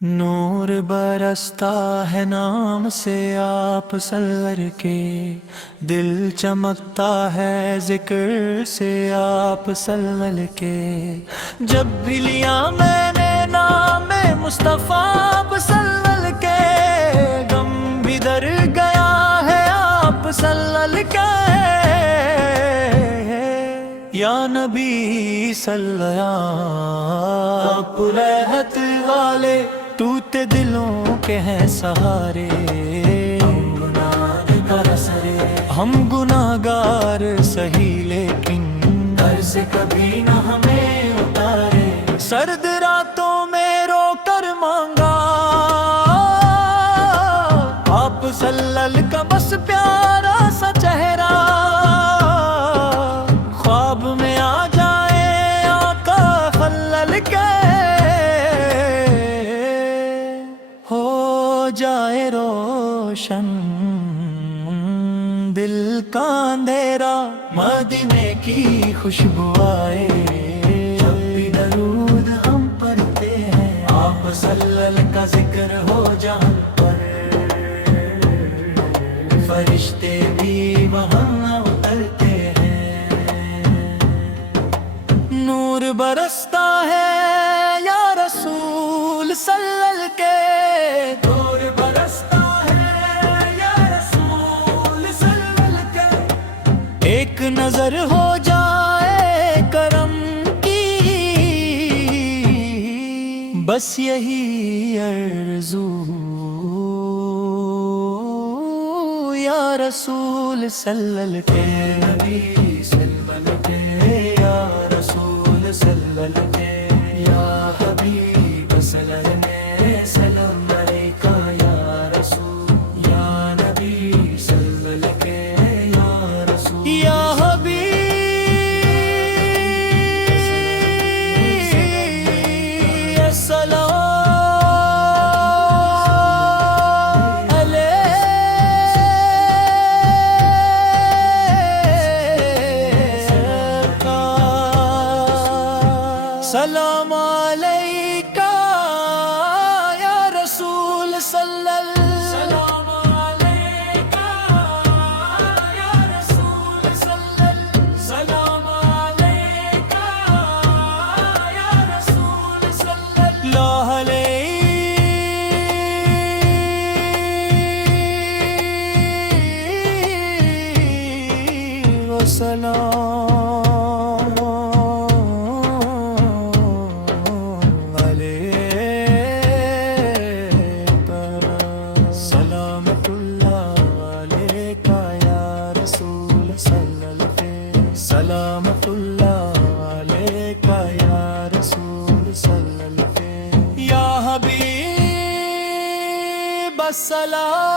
نور برستا ہے نام سے آپ سرور کے، دل چمکتا ہے ذکر سے آپ سرور کے۔ جب بھی لیا میں نے نام مصطفیٰ آپ سرور کے، غم بھی در گیا ہے آپ سرور کے۔ یا نبی صلی اللہ آپ رحمت والے، ٹوٹے دلوں کے ہیں سہارے، ہم گناہگار سہی لیکن در سے کبھی نہ ہمیں اتارے۔ سرد راتوں میں رو کر مانگا آپ سلل کا بس پیارا سا چہرہ، خواب میں آ جائے آقا خلل کے، ہو جائے روشن دل کا اندھیرا، مدینے کی خوشبو آئے۔ جب بھی درود ہم پڑھتے ہیں آپ سلل کا ذکر ہو جہاں پر، فرشتے بھی وہاں اترتے ہیں۔ نور برستا ہے یا رسول سلل کے، نور برستا ہے یا رسول سلل کے، ایک نظر ہو جائے کرم کی، بس یہی آرزو یا رسول سلل کے، نبی سلل کے، یا رسول سلل کے، یا حبیب سلل میں سلام علیکہ یا رسول، یا نبی سلل کے، یا رسول، یا حبیب السلام سلام علیکہ یا رسول صلی اللہ، سلام علیکہ یا رسول صلی اللہ، سلام علیکہ یا رسول صلی اللہ علیہ وسلم۔ سلامت اللہ علیکہ یا رسول صلی اللہ، یا حبیب السلام۔